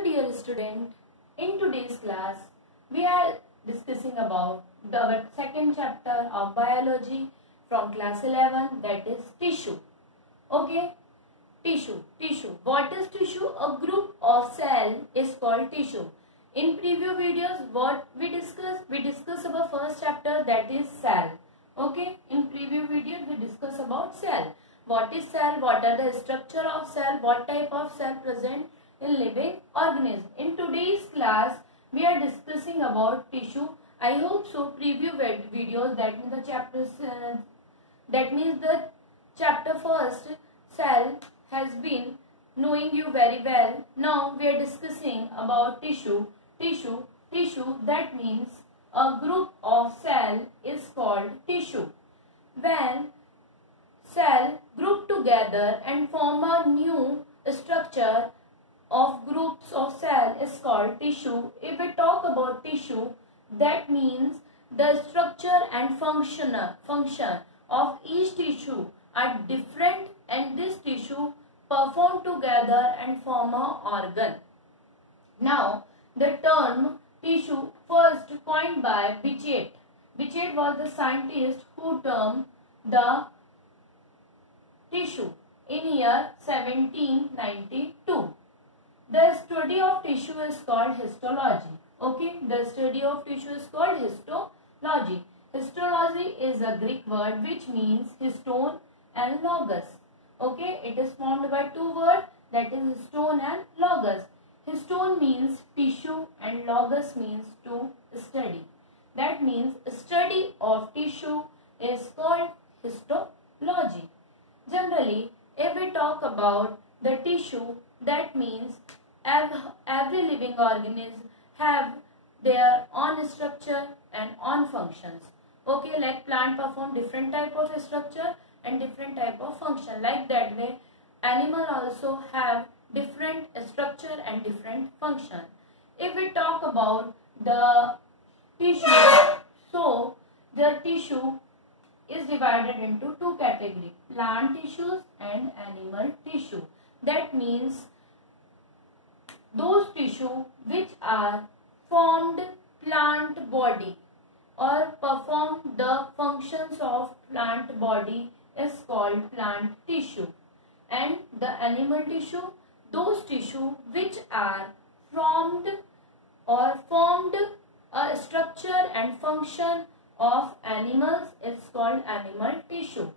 Hello dear student, in today's class we are discussing about the second chapter of biology from class 11, that is tissue. Okay, tissue. What is tissue? A group of cell is called tissue. In previous videos what we discussed about first chapter, that is cell. Okay, in previous videos we discussed about cell. What is cell? What are the structure of cell? What type of cell present in living organism? In today's class we are discussing about tissue. I hope so previous videos, that means the chapters the chapter first cell has been knowing you very well. Now we are discussing about tissue. Tissue, that means a group of cell is called tissue. When cell group together and form a new structure of groups of cell is called tissue. If we talk about tissue, that means the structure and function of each tissue are different, and this tissue perform together and form an organ. Now the term tissue first coined by Bichet. Bichet was the scientist who termed the tissue in year 1792. The study of tissue is called histology. Okay, the study of tissue is called histology. Histology is a Greek word which means histone and logos. Okay, it is formed by two words, that is histone and logos. Histone means tissue and logos means to study. That means study of tissue is called histology. Generally, if we talk about the tissue, that means every living organism have their own structure and own functions. Okay, like plant perform different type of structure and different type of function. Like that way, animal also have different structure and different function. If we talk about the tissue, so the tissue is divided into two categories, plant tissues and animal tissue. That means those tissue which are formed plant body or perform the functions of plant body is called plant tissue. And the animal tissue, those tissue which are formed a structure and function of animals is called animal tissue.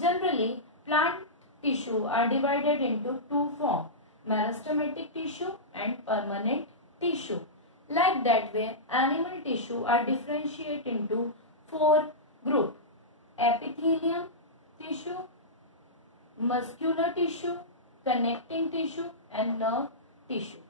Generally, plant tissue are divided into two forms, meristematic tissue and permanent tissue. Like that way, animal tissue are differentiated into four groups: epithelium tissue, muscular tissue, connecting tissue and nerve tissue.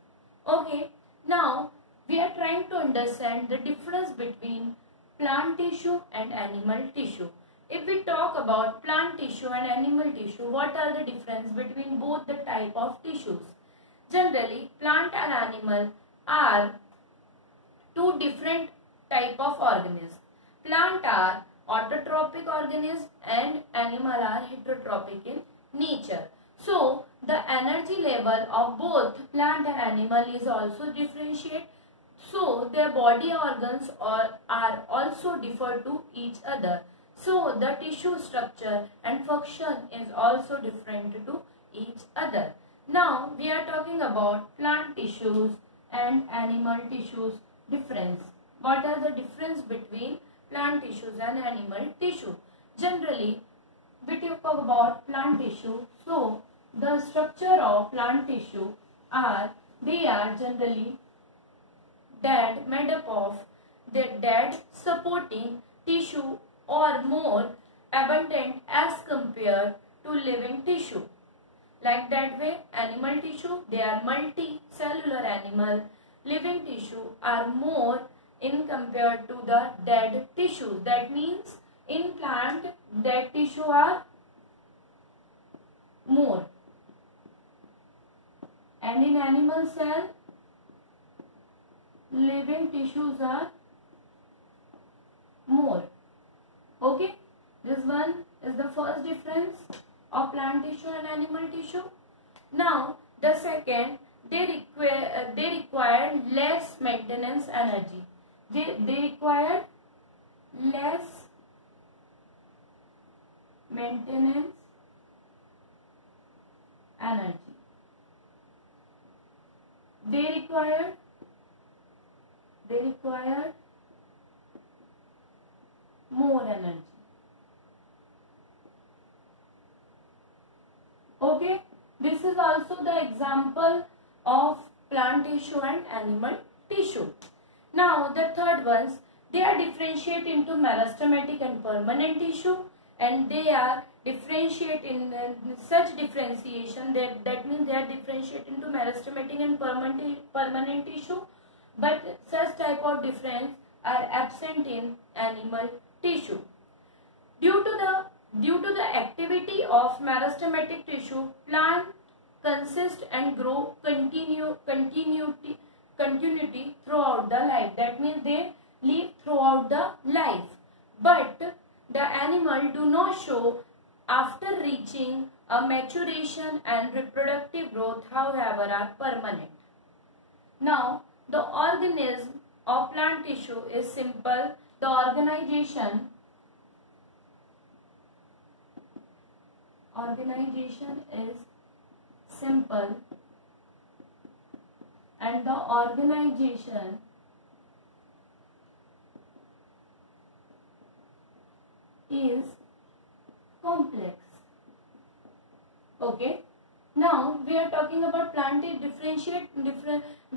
Okay, now we are trying to understand the difference between plant tissue and animal tissue. If we talk about plant tissue and animal tissue, what are the difference between both the type of tissues? Generally, plant and animal are two different type of organisms. Plant are autotrophic organisms and animal are heterotrophic in nature. So, the energy level of both plant and animal is also differentiated. So, their body organs are also differ to each other. So, the tissue structure and function is also different to each other. Now, we are talking about plant tissues and animal tissues difference. What are the difference between plant tissues and animal tissue? Generally, we talk about plant tissue. So, the structure of plant tissue they are generally made up of the dead supporting tissue or more abundant as compared to living tissue. Like that way, animal tissue, they are multicellular animal. Living tissue are more in compared to the dead tissue. That means in plant, dead tissue are more. And in animal cell, living tissues are more. Okay, this one is the first difference of plant tissue and animal tissue. Now the second, they require less maintenance energy. They require less maintenance energy. They require more energy. Okay, this is also the example of plant tissue and animal tissue. Now the third ones, they are differentiate into meristematic and permanent tissue, and they are differentiate in such differentiation that means they are differentiate into meristematic and permanent tissue, but such type of difference are absent in animal tissue. Due to the activity of meristematic tissue, plant consist and grow continuity throughout the life. That means they live throughout the life. But the animal do not show after reaching a maturation, and reproductive growth, however, are permanent. Now, the organism of plant tissue is simple. The organization is simple, and the organization is complex. Okay, now we are talking about plant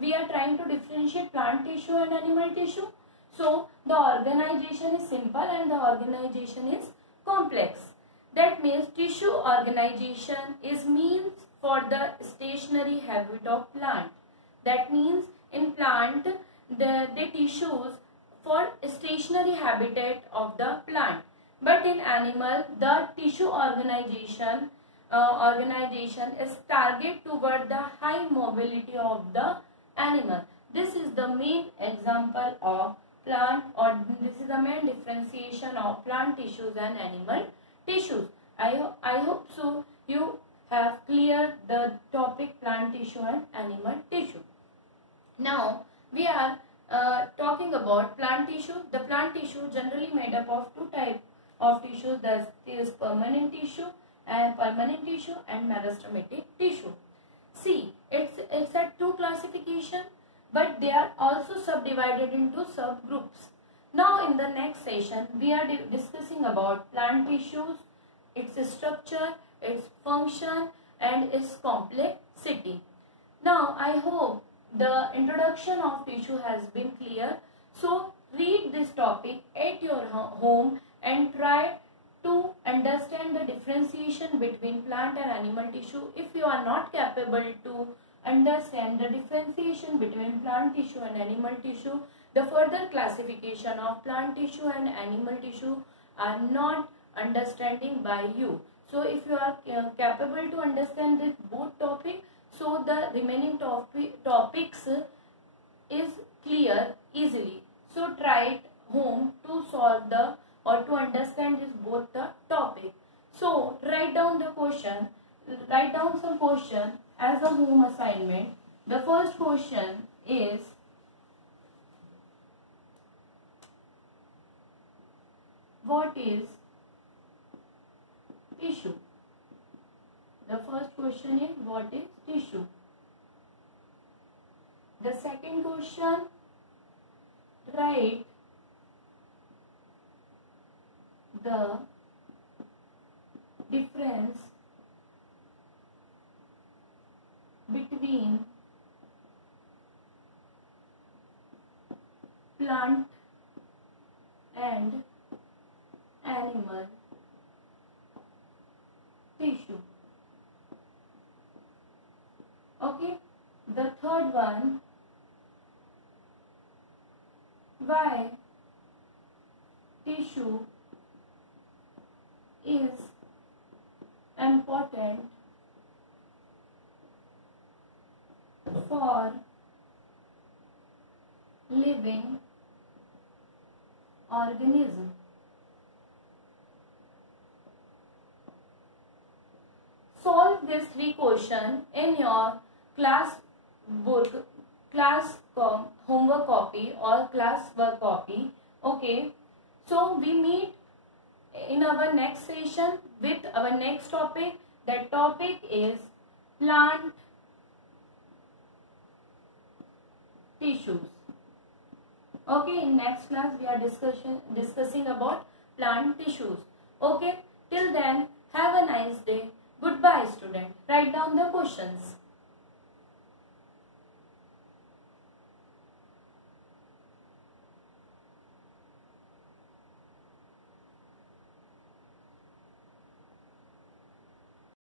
we are trying to differentiate plant tissue and animal tissue. So the organization is simple and the organization is complex. That means tissue organization is means for the stationary habit of plant. That means in plant the tissues for stationary habitat of the plant. But in animal, the tissue organization is target toward the high mobility of the animal. This is the main example of plant, or this is the main differentiation of plant tissues and animal tissues. I hope so you have cleared the topic plant tissue and animal tissue. Now we are talking about plant tissue. The plant tissue generally made up of two types of tissues, that is permanent tissue and meristematic tissue. See, it's at two classification, but they are also subdivided into subgroups. Now in the next session we are discussing about plant tissues, its structure, its function and its complexity. Now I hope the introduction of tissue has been clear. So read this topic at your home and try to understand the differentiation between plant and animal tissue. If you are not capable to understand the differentiation between plant tissue and animal tissue, the further classification of plant tissue and animal tissue are not understanding by you. So if you are capable to understand this both topic, so the remaining topics is clear easily. So try at home to solve the or to understand this both the topic. So write down some question as a home assignment. The first question is, what is tissue? The first question is, what is tissue? The second question, write the difference between plant and animal tissue. Okay, the third one, why tissue is important for living organism. Solve these three questions in your class book, class homework copy or class work copy. Okay, so we meet in our next session with our next topic. That topic is plant tissues. Okay, in next class we are discussing about plant tissues. Okay, till then have a nice day. Goodbye student. Write down the questions.